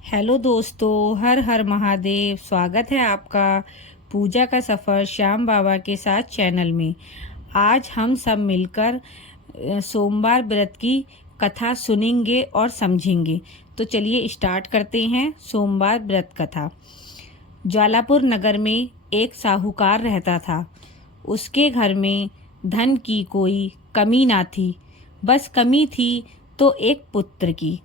Hello दोस्तों, हर हर महादेव। स्वागत है आपका पूजा का सफ़र श्याम बाबा के साथ चैनल में। आज हम सब मिलकर सोमवार व्रत की कथा सुनेंगे और समझेंगे। तो चलिए स्टार्ट करते हैं सोमवार व्रत कथा। ज्वालापुर नगर में एक साहूकार रहता था। उसके घर में धन की कोई कमी ना थी, बस कमी थी तो एक पुत्र की।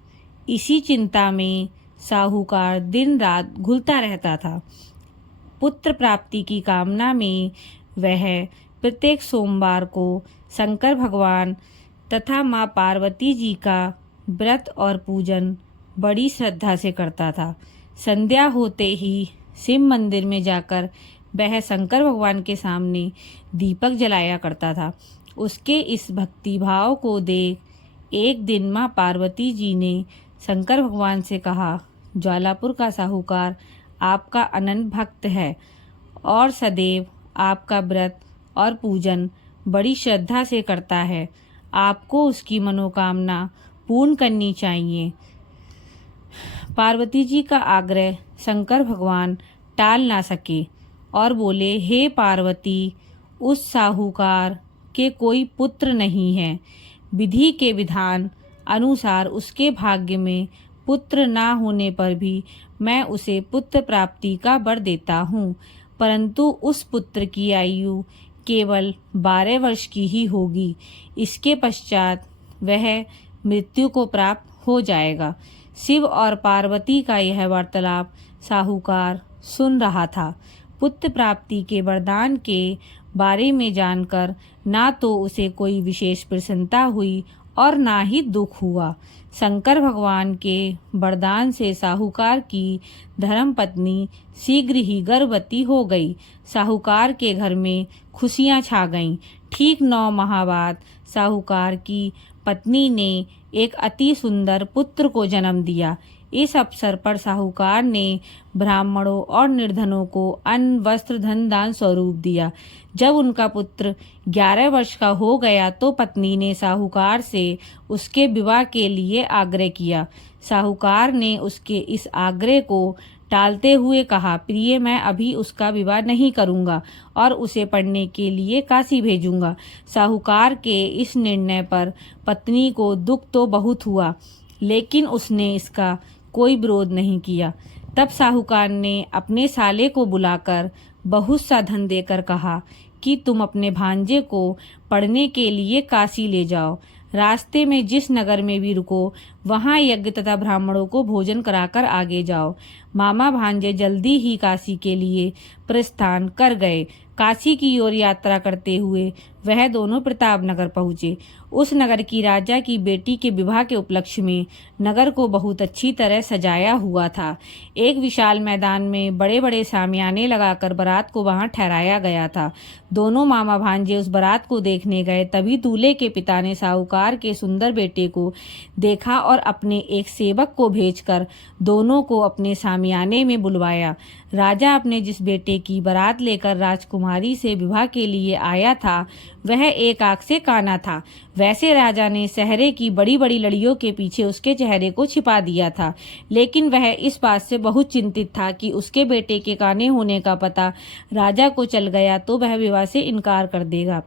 इसी चिंता में साहूकार दिन रात घुलता रहता था। पुत्र प्राप्ति की कामना में वह प्रत्येक सोमवार को शंकर भगवान तथा माँ पार्वती जी का व्रत और पूजन बड़ी श्रद्धा से करता था। संध्या होते ही शिव मंदिर में जाकर वह शंकर भगवान के सामने दीपक जलाया करता था। उसके इस भक्ति भाव को देख एक दिन माँ पार्वती जी ने शंकर भगवान से कहा, ज्वालापुर का साहूकार आपका अनन्य भक्त है और सदैव आपका व्रत और पूजन बड़ी श्रद्धा से करता है। आपको उसकी मनोकामना पूर्ण करनी चाहिए। पार्वती जी का आग्रह शंकर भगवान टाल ना सके और बोले, हे पार्वती, उस साहूकार के कोई पुत्र नहीं है। विधि के विधान अनुसार उसके भाग्य में पुत्र ना होने पर भी मैं उसे पुत्र प्राप्ति का वर देता हूँ, परंतु उस पुत्र की आयु केवल 12 वर्ष की ही होगी। इसके पश्चात वह मृत्यु को प्राप्त हो जाएगा। शिव और पार्वती का यह वार्तालाप साहूकार सुन रहा था। पुत्र प्राप्ति के वरदान के बारे में जानकर ना तो उसे कोई विशेष प्रसन्नता हुई और ना ही दुख हुआ। शंकर भगवान के वरदान से साहूकार की धर्मपत्नी शीघ्र ही गर्भवती हो गई। साहूकार के घर में खुशियां छा गईं। ठीक 9 माह बाद साहूकार की पत्नी ने एक अति सुंदर पुत्र को जन्म दिया। इस अवसर पर साहूकार ने ब्राह्मणों और निर्धनों को अन्न, वस्त्र, धन दान स्वरूप दिया। जब उनका पुत्र 11 वर्ष का हो गया तो पत्नी ने साहूकार से उसके विवाह के लिए आग्रह किया। साहूकार ने उसके इस आग्रह को टालते हुए कहा, प्रिय, मैं अभी उसका विवाह नहीं करूंगा और उसे पढ़ने के लिए काशी भेजूंगा। साहूकार के इस निर्णय पर पत्नी को दुख तो बहुत हुआ, लेकिन उसने इसका कोई विरोध नहीं किया। तब साहूकार ने अपने साले को बुलाकर बहुत सा धन देकर कहा कि तुम अपने भांजे को पढ़ने के लिए काशी ले जाओ। रास्ते में जिस नगर में भी रुको, वहां यज्ञ तथा ब्राह्मणों को भोजन कराकर आगे जाओ। मामा भांजे जल्दी ही काशी के लिए प्रस्थान कर गए। काशी की ओर यात्रा करते हुए वह दोनों प्रतापनगर पहुँचे। उस नगर की राजा की बेटी के विवाह के उपलक्ष्य में नगर को बहुत अच्छी तरह सजाया हुआ था। एक विशाल मैदान में बड़े बड़े शामियाने लगाकर बारात को वहां ठहराया गया था। दोनों मामा भांजे उस बारात को देखने गए। तभी दूल्हे के पिता ने साहूकार के सुंदर बेटे को देखा और अपने एक सेवक को भेजकर दोनों को अपने शामियाने में बुलवाया। राजा अपने जिस बेटे की बारात लेकर राजकुमारी से विवाह के लिए आया था, वह एक आंख से काना था। वैसे राजा ने सहरे की बड़ी बड़ी लड़ियों के पीछे उसके चेहरे को छिपा दिया था, लेकिन वह इस बात से बहुत चिंतित था कि उसके बेटे के काने होने का पता राजा को चल गया तो वह विवाह से इनकार कर देगा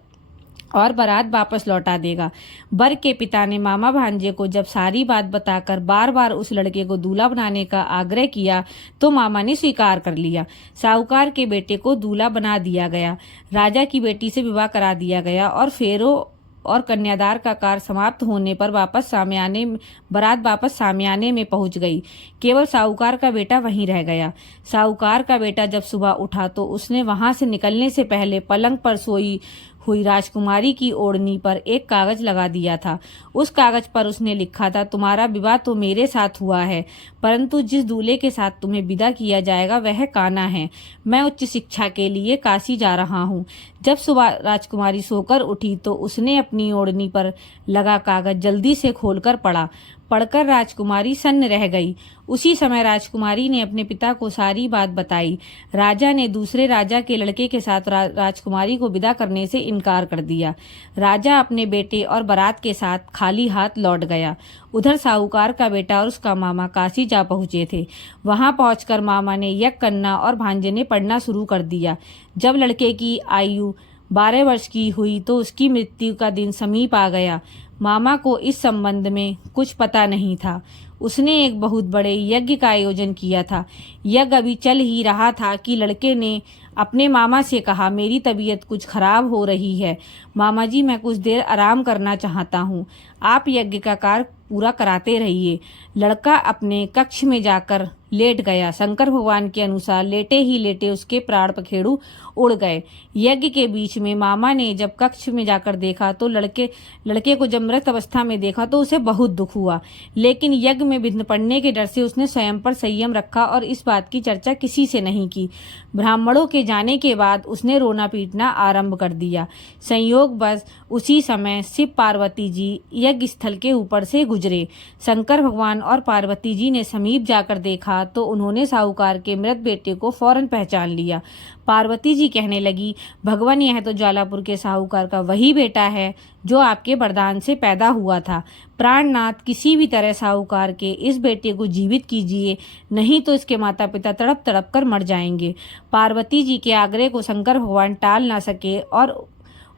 और बारात वापस लौटा देगा। वर के पिता ने मामा भांजे को जब सारी बात बताकर बार बार उस लड़के को दूल्हा बनाने का आग्रह किया तो मामा ने स्वीकार कर लिया। साहूकार के बेटे को दूल्हा बना दिया गया। राजा की बेटी से विवाह करा दिया गया और फेरों और कन्यादार का कार्य समाप्त होने पर बारात वापस सामियाने में पहुंच गई। केवल साहूकार का बेटा वहीं रह गया। साहूकार का बेटा जब सुबह उठा तो उसने वहां से निकलने से पहले पलंग पर सोई हुई राजकुमारी की ओढ़नी पर एक कागज लगा दिया था। उस कागज पर उसने लिखा था, तुम्हारा विवाह तो मेरे साथ हुआ है, परंतु जिस दूल्हे के साथ तुम्हें विदा किया जाएगा वह काना है। मैं उच्च शिक्षा के लिए काशी जा रहा हूँ। जब सुबह राजकुमारी सोकर उठी तो उसने अपनी ओढ़नी पर लगा कागज जल्दी से खोलकर पढ़ा। पढ़कर राजकुमारी सन्न रह गई। उसी समय राजकुमारी ने अपने पिता को सारी बात बताई। राजा ने दूसरे राजा के लड़के के साथ राजकुमारी को विदा करने से इनकार कर दिया। राजा अपने बेटे और बारात के साथ खाली हाथ लौट गया। उधर साहूकार का बेटा और उसका मामा काशी जा पहुंचे थे। वहां पहुंचकर मामा ने यज्ञ करना और भांजे ने पढ़ना शुरू कर दिया। जब लड़के की आयु 12 वर्ष की हुई तो उसकी मृत्यु का दिन समीप आ गया। मामा को इस संबंध में कुछ पता नहीं था। उसने एक बहुत बड़े यज्ञ का आयोजन किया था। यज्ञ अभी चल ही रहा था कि लड़के ने अपने मामा से कहा, मेरी तबीयत कुछ खराब हो रही है मामा जी, मैं कुछ देर आराम करना चाहता हूँ। आप यज्ञ का कार्य पूरा कराते रहिए। लड़का अपने कक्ष में जाकर लेट गया। शंकर भगवान के अनुसार लेटे ही लेटे उसके प्राण पखेरु उड़ गए। यज्ञ के बीच में मामा ने जब कक्ष में जाकर देखा तो लड़के को जब मृत अवस्था में देखा तो उसे बहुत दुख हुआ, लेकिन यज्ञ में विघ्न पड़ने के डर से उसने स्वयं पर संयम रखा और इस बात की चर्चा किसी से नहीं की। ब्राह्मणों के जाने के बाद उसने रोना पीटना आरंभ कर दिया। संयोग बस उसी समय शिव पार्वती जी यज्ञ स्थल के ऊपर से गुजरे। शंकर भगवान और पार्वती जी ने समीप जाकर देखा तो उन्होंने साहूकार के मृत बेटे को फौरन पहचान लिया। पार्वती जी कहने लगी, भगवान, यह तो ज्वालापुर के साहूकार का वही बेटा है जो आपके वरदान से पैदा हुआ था। प्राणनाथ, किसी भी तरह साहूकार के इस बेटे को जीवित कीजिए, नहीं तो इसके माता पिता तड़प तड़प कर मर जाएंगे। पार्वती जी के आग्रह को शंकर भगवान टाल ना सके और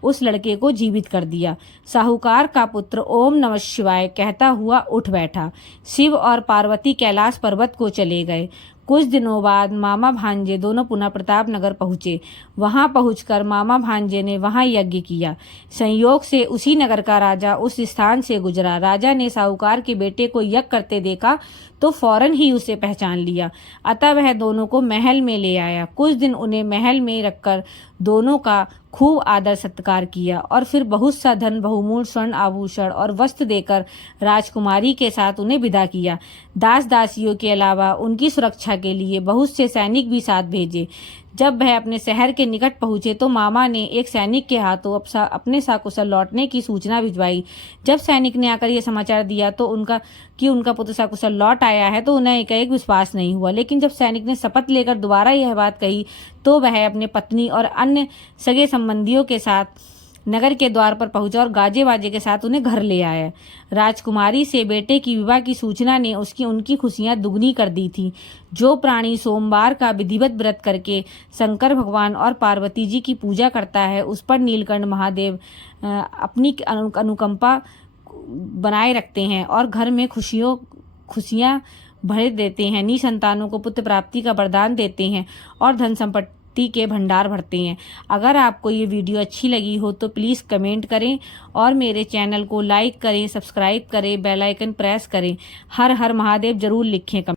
उस लड़के को जीवित कर दिया। साहूकार का पुत्र ओम नमः शिवाय कहता हुआ उठ बैठा। शिव और पार्वती कैलाश पर्वत को चले गए। कुछ दिनों बाद मामा भांजे दोनों पुनः प्रताप नगर पहुंचे। वहां पहुंचकर मामा भांजे ने वहां यज्ञ किया। संयोग से उसी नगर का राजा उस स्थान से गुजरा। राजा ने साहूकार के बेटे को यज्ञ करते देखा तो फौरन ही उसे पहचान लिया। अतः वह दोनों को महल में ले आया। कुछ दिन उन्हें महल में रखकर दोनों का खूब आदर सत्कार किया और फिर बहुत सा धन, बहुमूल्य स्वर्ण आभूषण और वस्त्र देकर राजकुमारी के साथ उन्हें विदा किया। दास दासियों के अलावा उनकी सुरक्षा के लिए बहुत से सैनिक भी साथ भेजे। जब वह अपने शहर के निकट पहुंचे तो मामा ने एक सैनिक के हाथों अपने सकुशल लौटने की सूचना भिजवाई। जब सैनिक ने आकर यह समाचार दिया तो उनका पुत्र सकुशल लौट आया है तो उन्हें एक विश्वास नहीं हुआ। लेकिन जब सैनिक ने शपथ लेकर दोबारा यह बात कही तो वह अपने पत्नी और अन्य सगे संबंधियों के साथ नगर के द्वार पर पहुंचा और गाजे बाजे के साथ उन्हें घर ले आया। राजकुमारी से बेटे की विवाह की सूचना ने उनकी खुशियां दुगनी कर दी थी। जो प्राणी सोमवार का विधिवत व्रत करके शंकर भगवान और पार्वती जी की पूजा करता है उस पर नीलकंठ महादेव अपनी अनुकंपा बनाए रखते हैं और घर में खुशियां भर देते हैं। निसंतानों को पुत्र प्राप्ति का वरदान देते हैं और धन संपत्ति के भंडार भरते हैं। अगर आपको ये वीडियो अच्छी लगी हो तो प्लीज़ कमेंट करें और मेरे चैनल को लाइक करें, सब्सक्राइब करें, बेल आइकन प्रेस करें। हर हर महादेव जरूर लिखें।